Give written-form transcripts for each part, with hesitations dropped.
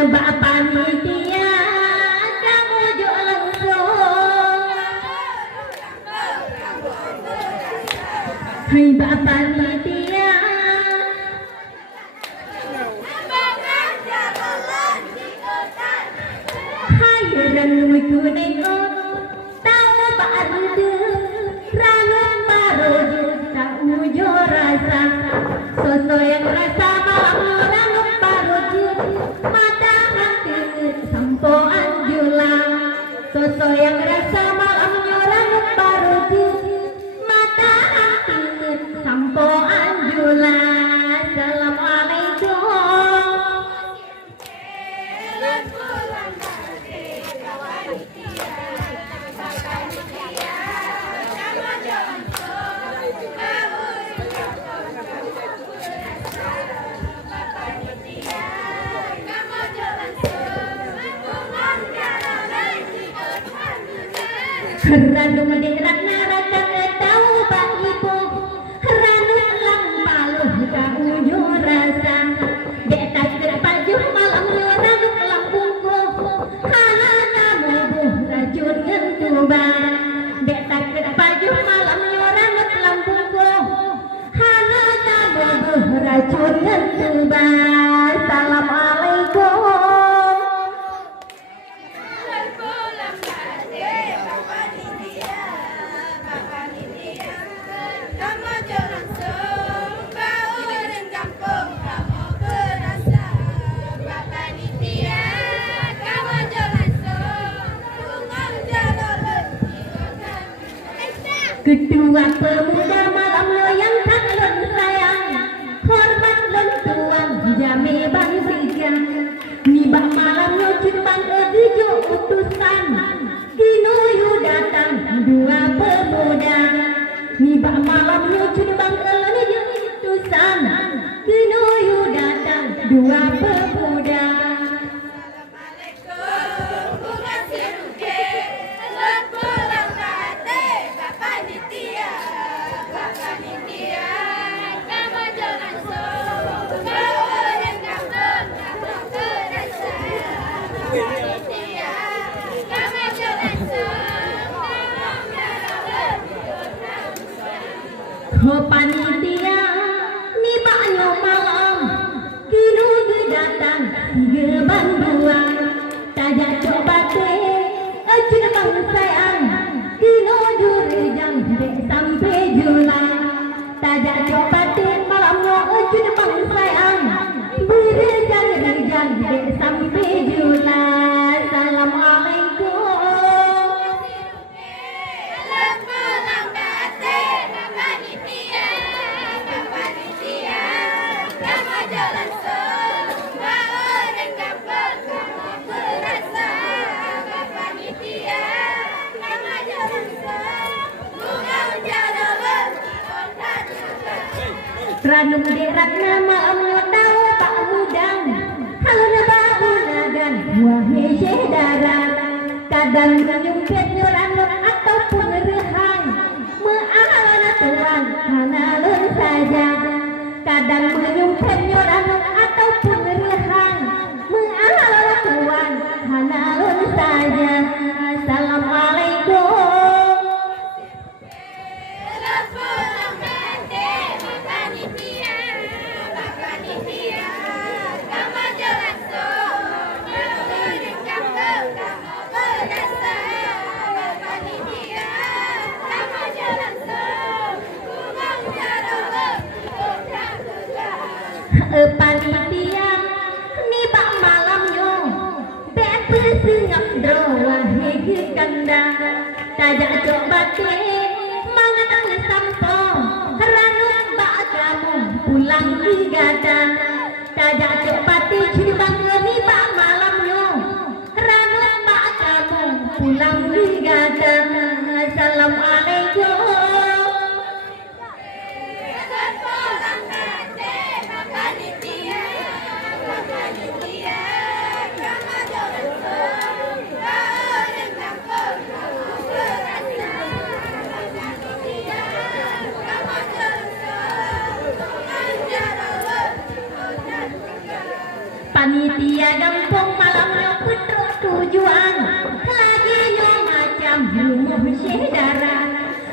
Mbak panitia kamu jo langsung. Hai Mbak panitia hai ranu nengok tahu baru ranu baru tahu jo rasa soto yang rasa malam ranu baru mata hati sampo anjula soto yang rasa malam ranu baru mata hati sampo anjula. Assalamualaikum. Ranu mendengar narakan tahu bang ibu ranu lang paluh tahu yo rasa dek tak terpaju malam yo ranu lang bungku hana namu buh racun ngentuba dek tak terpaju malam yo ranu lang bungku hana namu buh racun ngentuba. Assalamualaikum. Kedua pemuda malam loyang takut sayang hormat lentuan jame bang siga nibak malam yo cumbang egijo utusan dino yu datang dua pemuda nibak malam yo cumbang egijo utusan dino yu datang dua pemuda. Oh panitia ni bakno malam kinu datang tiga bandua tajak coba teh ajun bang sayang kinu jurejang dek sampai Julai tajak coba teh malamnya ajun bang sayang berejang-rejang dek sampai Julai. Assalamualaikum. Ranu derak nama amyo tahu pak udang halo nabau nagan wahai sedara kadang menyumpet nyoranok ataupun rehan mealana tuan hanalun saja kadang menyumpet nyoranok ataupun rehan mealana tuan hanalun saja. Assalamualaikum. Panitia ni bak malam yo bet pesingap drowa hege kanda tajak coba te mangan sampo ranu bak kamu pulang digada tajak coba te cimbang ni bak malam yo ranu bak kamu pulang digada. Assalamualaikum. Panitia gampong malamnya putra tujuan lagi nyo macam humuh sedara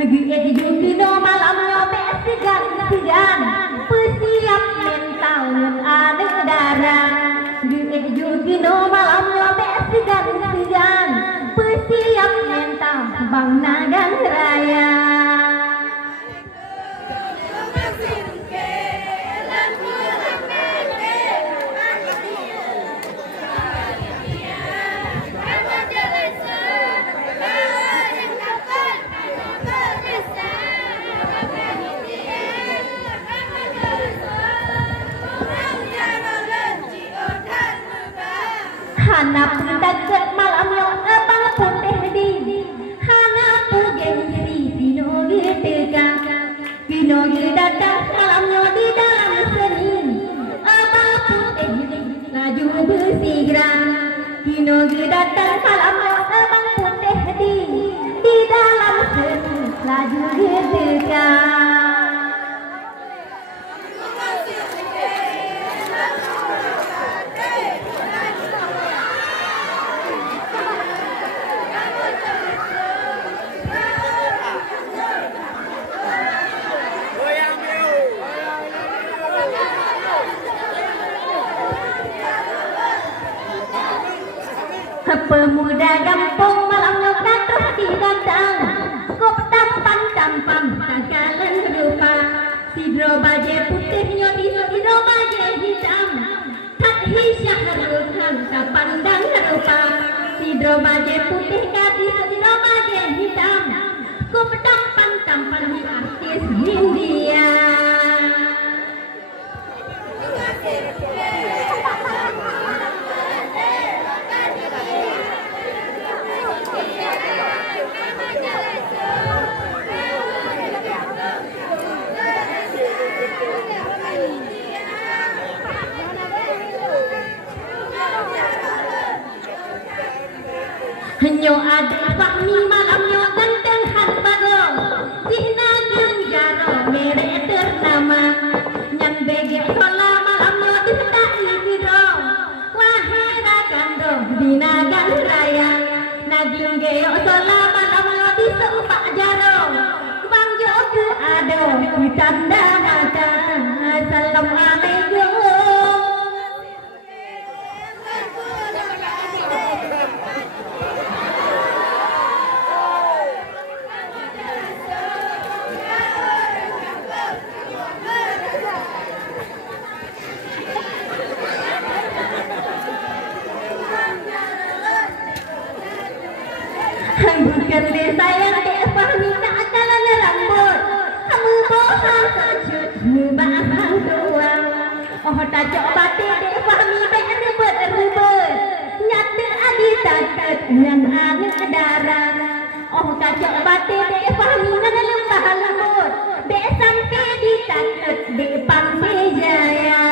giet jugino malamnya besegan pesiap mental ada darah giet jugino malamnya besegan pesiap mental bang nagan raya. Hana pendagat malamnya abang putih di Hana gengsi pinogi tega pinogi datang malamnya di dalam seni abang putih di laju bersigra pinogi datang malamnya abang putih di dalam seni laju bersigra. Pemuda gampong malamnya katuh di dandang kop tampan kagalan rupa sidro baje putihnya di sidro baje hitam tak hisyah rukan kapandang rupa sidro baje putih di sidro baje hitam kop tampan di artis India. Nyo ada fahmi malamnya ganteng han bago Dihna garo mere ternama Nyan bege sola malamnya dihendai biro Wahera kando dina raya Naging geo sola malamnya diseupak jaro Bang jogu ado ditanda mata Assalamualaikum. Bukan sayang dek fahmi tak kalah rambut kamu bohong sejut mubahang doang oh tak coba dek fahmi dek rebut nyata adi takat yang anak darah oh tak coba dek fahmi ngan lembah lembut dek sampai di takat dek pampai jaya.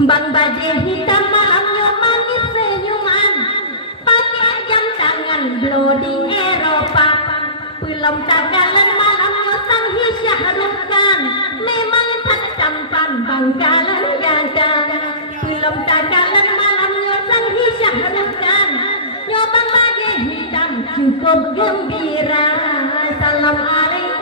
Bang baje hitam malamnya manis senyuman pakai jam tangan blow di Eropa belum tagalan malamnya sang hisyah rukan memang tak tampan bangkalan gajah belum tagalan malamnya sang hisyah rukan nyobang baje hitam cukup gembira. Assalamualaikum.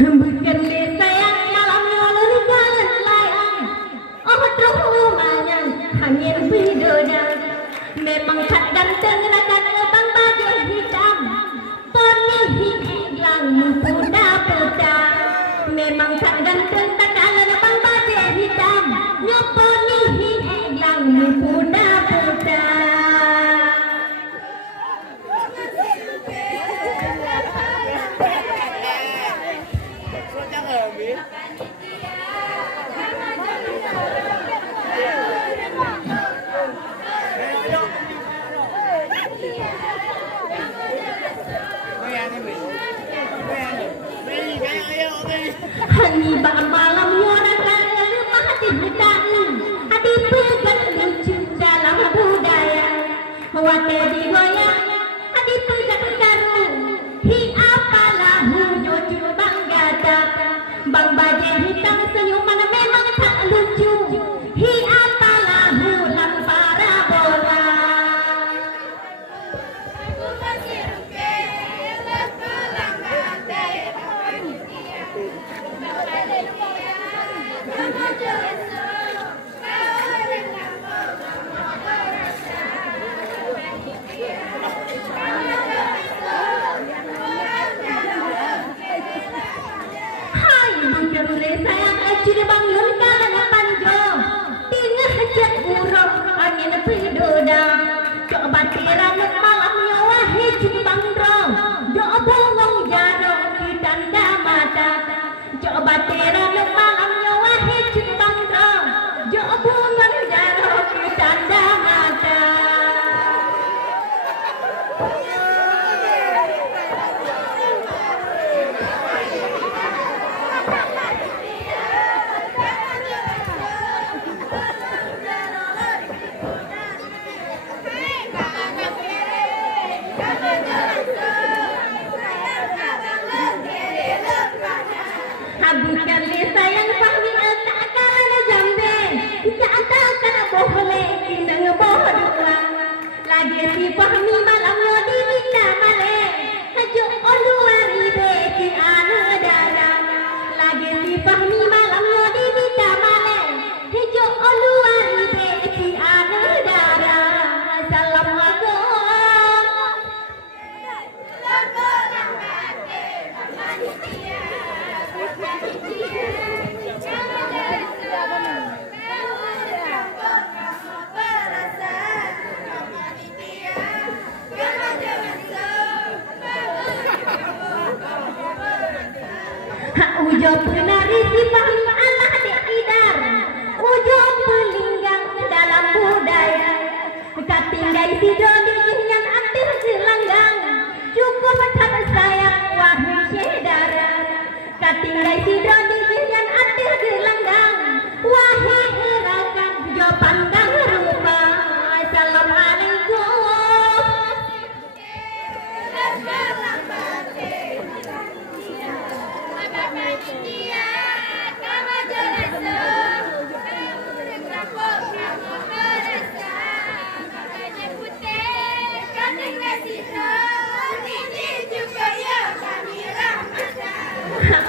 Bukan sayang malamnya lari jalan layang oh terus rumahnya hanya bidodan Hai bujang sayang acir bangun karena panjo tinggal hajat buruk angin pedodang coba tiranuk malamnya wahai cimbang drong do bongong jaro di tanda mata coba tiranuk malamnya wahai cimbang drong do bongong jaro di tanda mata. Abu kali sayang fahmi tak kana jambe tak ada kana bohle tinang bohdua lagi si fahmi malam yo di minda male hajo oluari be ki anu dara lagi si fahmi malam yo di minda male hajo oluari be ki anu dara assalamualaikum. Ujo penari si fahmi Allah dek idar ujo pelinggang dalam budaya katinggai si dodi yang aktif selanggang cukup tak sayang wahai syedara katinggai si dodi yang aktif selanggang wahai irakan jo pandang rupa assalamualaikum.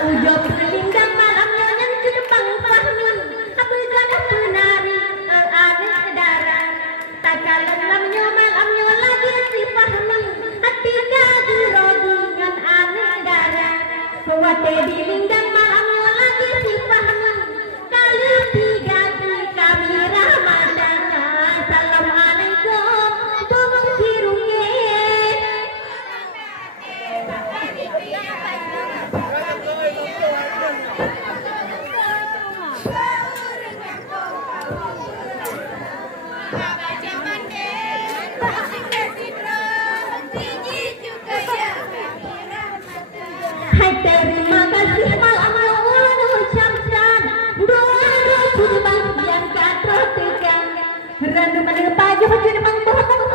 Ujo pelinggang malamnya yang Jepang fahmi abul gada penari aneh darah tak kalamnya malamnya lagi si fahmi hati gadi rodingan aneh darah wate di linggang malamnya lagi si fahmi kali tiga di kami ramadan assalamualaikum tolong dirungke. Hai terima kasih malamnya ulan ucapkan doa sudah yang katro tegang rendu menepaju baju bang bohong